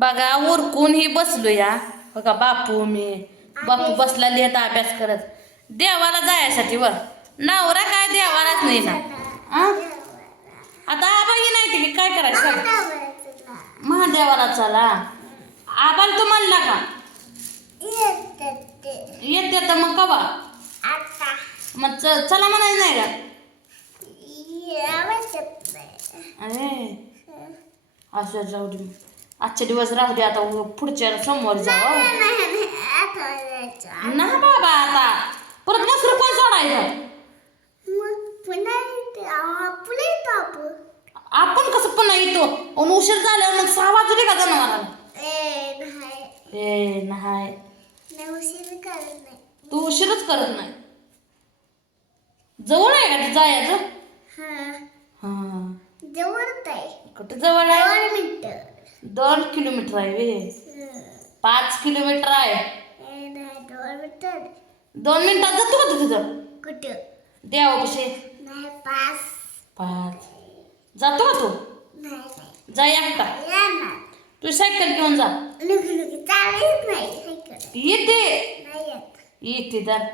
बघा उरकून ही बसलो या. बघा बापू मी. बापू बसला लिहित अभ्यास करत. देवाला जायसाठी वर नवरा काय देवालाच नाही ना? आता आबाही नाही ते. की काय करायचं. महादेवाला चला. आबाला तू म्हणला का? येते तर मग कवा? मग चला म्हणायचं नाही का? अरे. असं जाऊ दे. आजचे दिवस राहू दे आता पुढच्या समोर जाऊ ना बाबा आता. परत मसरू कोण सोडायचं? आपण कसं पुन्हा येतो? आणि उशीर झाल्यावर मग सहा वाजू दे का जनावराला? ए नाही. तू उशीरच करत नाही. जवळ आहे का जायचं? हा. कुठं जवळ आहे? दोन किलोमीटर आहे वे. पाच किलोमीटर आहे. दोन मिनिटात जातो का तू तिथं? कुठं? देवापाशी नाही पास. पाच. जातो का तू? जा एकटा तू सायकल घेऊन जा. लुकी लुकी. चालत नाही सायकल. येते. नाही येत. काय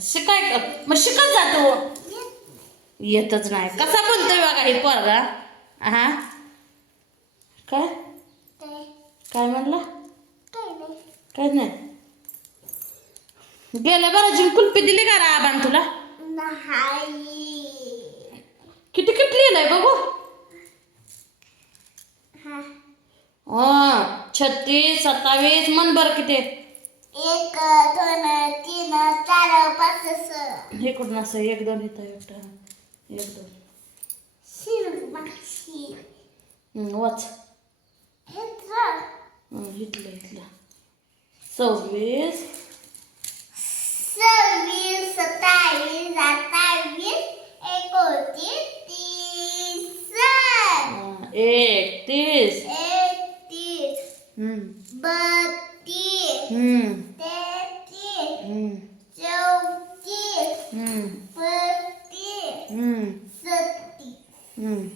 शिकाय मग शिकत जातो येत येतच नाही. कसा बोलतोय बघा हे पोरगा? हा? काय? काय? म्हणला? काय नाही. काय नाही. गेल्या बरं कुल्फी दिली का रा आबान तुला किती किती लिहिलंय बघू. हा. छत्तीस सत्तावीस मन बरं किती एक दोन तीन चार पाच हे कुठं असं? एक दोन इथं एकटा. एक दोन. वाच. इथलं इथलं सव्वीस. सव्वीस सत्तावीस अठ्ठावीस एकोणतीस तीस. हं, एकतीस एकतीस. हं, बत्तीस. हं, तेहतीस. हं, चौतीस. हं, पस्तीस. हं, सत्तीस. हं.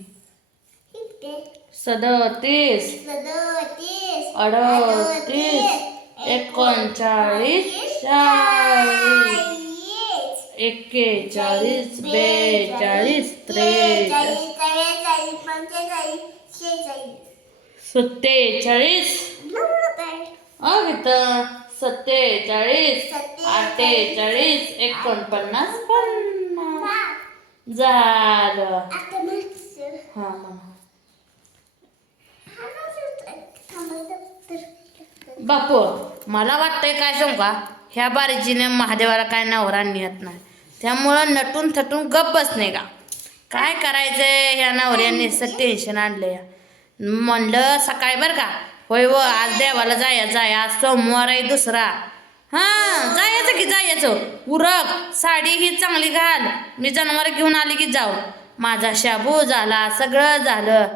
सदोतीस. अडतीस एकोणचाळीस चाळीस एक्केचाळीस बेचाळीस त्रेचाळीस सत्तेचाळीस सत्तेचाळीस अठ्ठेचाळीस एकोणपन्नास पन्नास. झालं. हा म्हणा बापू मला वाटतंय काय सांगू का? ह्या बारीजीने महादेवाला काय नवरा नेत नाही. त्यामुळं नटून थटून गप बसणे का? काय करायचंय ह्या नवऱ्याने? असं टेन्शन आणलंय. म्हणलं सकाळी बरं का? होय व आज देवाला जाया जाया. आज सोमवार आहे दुसरा. हां जायचं की जायचं. उरक साडी ही चांगली घाल. मी जनावर घेऊन आली की जाऊ. माझा शाबू झाला सगळं झालं.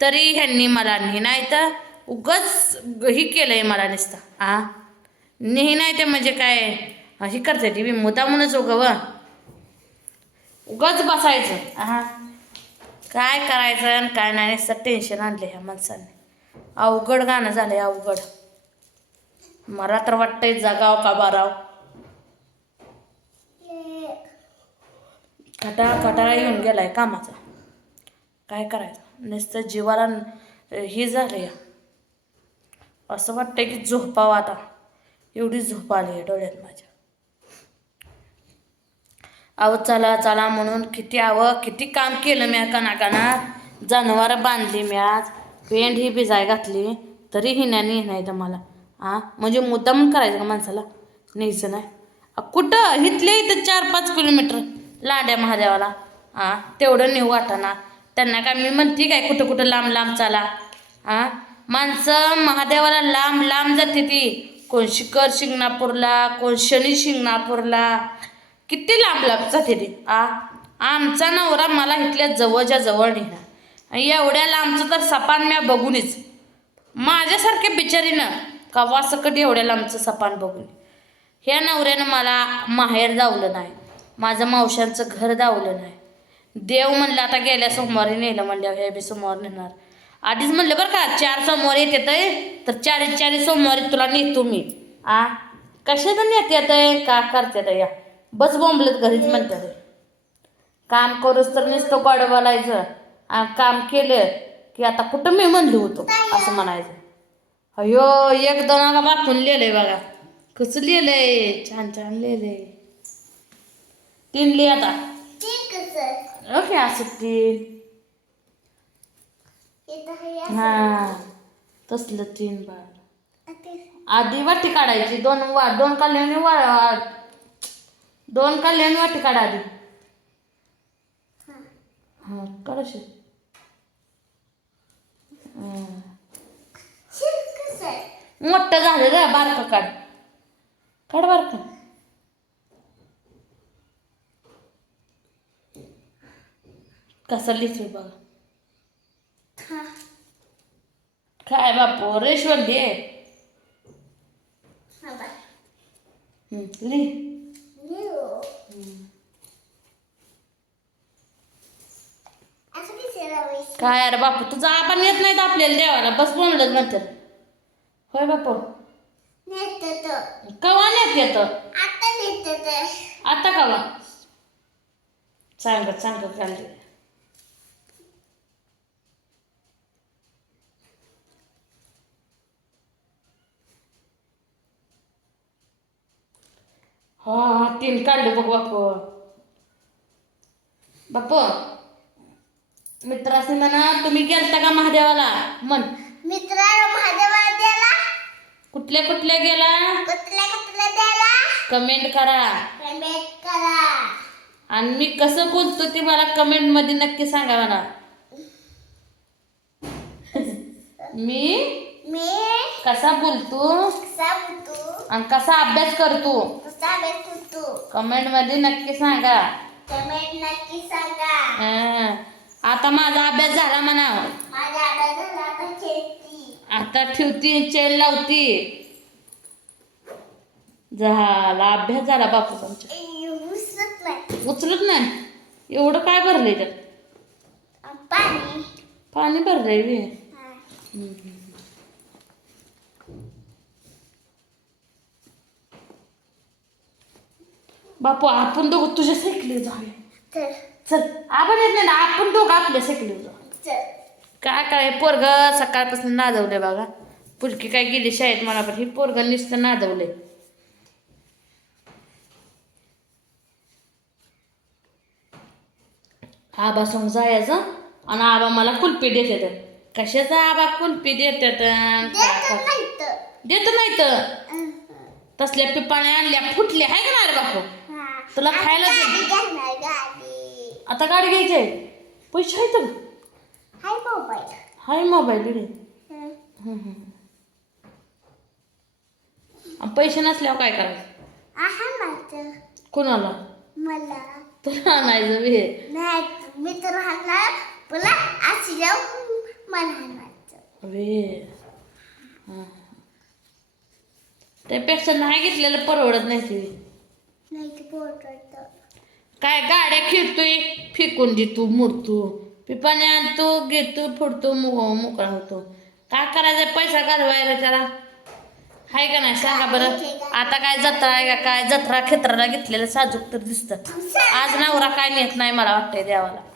तरी ह्यांनी मला नाही तर उगच ही केलं आहे मला नुसतं. आ? नेही नाही ते म्हणजे काय? ही करते ती मी म्हणूनच उगव उगच बसायचं. हा काय करायचं आणि काय नाही नुसतं टेन्शन आणलं ह्या माणसाने. अवघड गाणं झालंय अवघड. मला तर वाटतंय जगाव का बाराव. खटाळा खटाळा येऊन गेलाय कामाचा. काय करायचं? नुसतं जीवाला न- हे झालंय. असं वाटतं की झोपावं आता. एवढी झोप आली आहे डोळ्यात माझ्या. अहो चला चला म्हणून किती आवं किती काम केलं म्या कनाकाना जनावरं बांधली मी आज. पेंड ही भिजाय घातली. तरी हिण्याने नाही तर मला. आ? म्हणजे मुद्दाम करायचं का माणसाला? न्यायचं नाही. कुठं? इथले इथं चार पाच किलोमीटर लांड्या महादेवाला. आ? तेवढं नेऊ वाटाना त्यांना काय मी म्हणते काय कुठं कुठं लांब लांब चाला. आ? माणसं महादेवाला लांब लांब जाते ती. कोण शिखर शिंगणापूरला कोण शनी शिंगणापूरला. किती लांब लांब जाते ती. आ आमचा नवरा मला इथल्या जवळच्या जवळ नेणार. एवढ्या लांबचं तर सपान म्या बघूनच. माझ्यासारख्या बिचारीनं कवा सकट एवढ्या लांबचं सपान बघून. ह्या नवऱ्यानं मला माहेर दावलं नाही. माझं मावशांचं घर दावलं नाही. देव म्हणलं आता गेल्या सोमवारी नेलं म्हणल्यावर हे बी सोमवार नेणार. आधीच म्हणलं बरं का चार सोमवार येत तर चारी चारी सोमवारी तुला नेतो मी. आ? कशाचं नेत येत का करतात या. बस बोंबलत घरीच म्हणतात काम करूच तर नुसतं गोड बोलायचं. काम केलं की आता कुठं मी म्हणलो होतो असं म्हणायचं. अयो एक दोन का वाकून लिहिलंय बघा. कसं लिहिलंय? छान छान लिहिलंय. तीन लिहि आता. ओके असं तीन. हा. तसलं तीन बाळ. आधी वाटी काढायची. दोन वा दोन काल्याने वा दोन काल्याने वाटी काढा आधी. हा. हा. मोठं झालं रे बारकं काढ. काढ बारकं. कसं लिहितोय बघा हा. काय बापू रेशवंडी आहे हा? काय अरे बापू तुझा आपण येत नाहीत आपल्याला देवाला. बस बोललंच म्हणतात. होय बापू. कवा नेत येतं. आता कवा? सांगत सांगत चालते हा तीन काढले बघ बापू. बापू मित्रासनी म्हणा तुम्ही गेलता का महादेवाला? म्हण. मित्राला महादेवाला द्याला कुठल्या कुठल्या गेला? कुठल्या कुठल्या द्याला कमेंट करा. पेमेंट करा. आणि मी कसं बोलतो ते मला कमेंटमध्ये नक्की सांगा मला मी मी कसा बोलतो? कसा बोलतो? आणि कसा अभ्यास करतो कसा कमेंटमध्ये नक्की सांगा. कमेंट नक्की सांगा. हं. आता माझा अभ्यास झाला म्हणा. माझा आवाज झाला आता शेती आता ठेवती चेन लावती. झाला अभ्यास झाला बापू तुमच्या उसत नाही. उचलत नाही? एवढं काय भरलंय त्यात? पाणी. पाणी भरलंय बे हा. बापू आपण दोघं तुझ्या सायकली जाऊया. चल. आपण येत नाही ना आपण दोघं आपल्या सायकली जाऊ. काय काय पोरग सकाळपासून नादवले बघा. पुरकी काय गेली शाळेत मला पण ही पोरग नुसतं नादवले आबा संग जायचं आणि आबा मला कुल्फी देतात. कशाचा आबा कुल्फी देतात? देत नाही तर तसल्या पिपाण्या आणल्या फुटल्या आहे का रे बापू. तुला खायला दे. आता गाडी घ्यायची आहे. पैसे आहेत का हाय मोबाईल. हाय मोबाईल हं. आणि पैसे नसल्यावर काय करायचं? आहा माझं कोणाला? मला. तुला आणायचं बे नाही मी तर असल्यावर मला बे हा. त्यापेक्षा नाही घेतलेलं परवडत नाही ते. काय गाड्या खेळतोय? फेकून देतो मोडतो. पिपाने आणतो घेतो फोडतो मोकळा होतो. काय करायचं पैसा घालवायला त्याला. हाय का नाही? सांगा बरं. आता काय जत्रा आहे का? काय जत्रा खेत्राला घेतलेलं साजूक तर दिसतं. आज नवरा काय नेत नाही मला वाटतंय देवाला.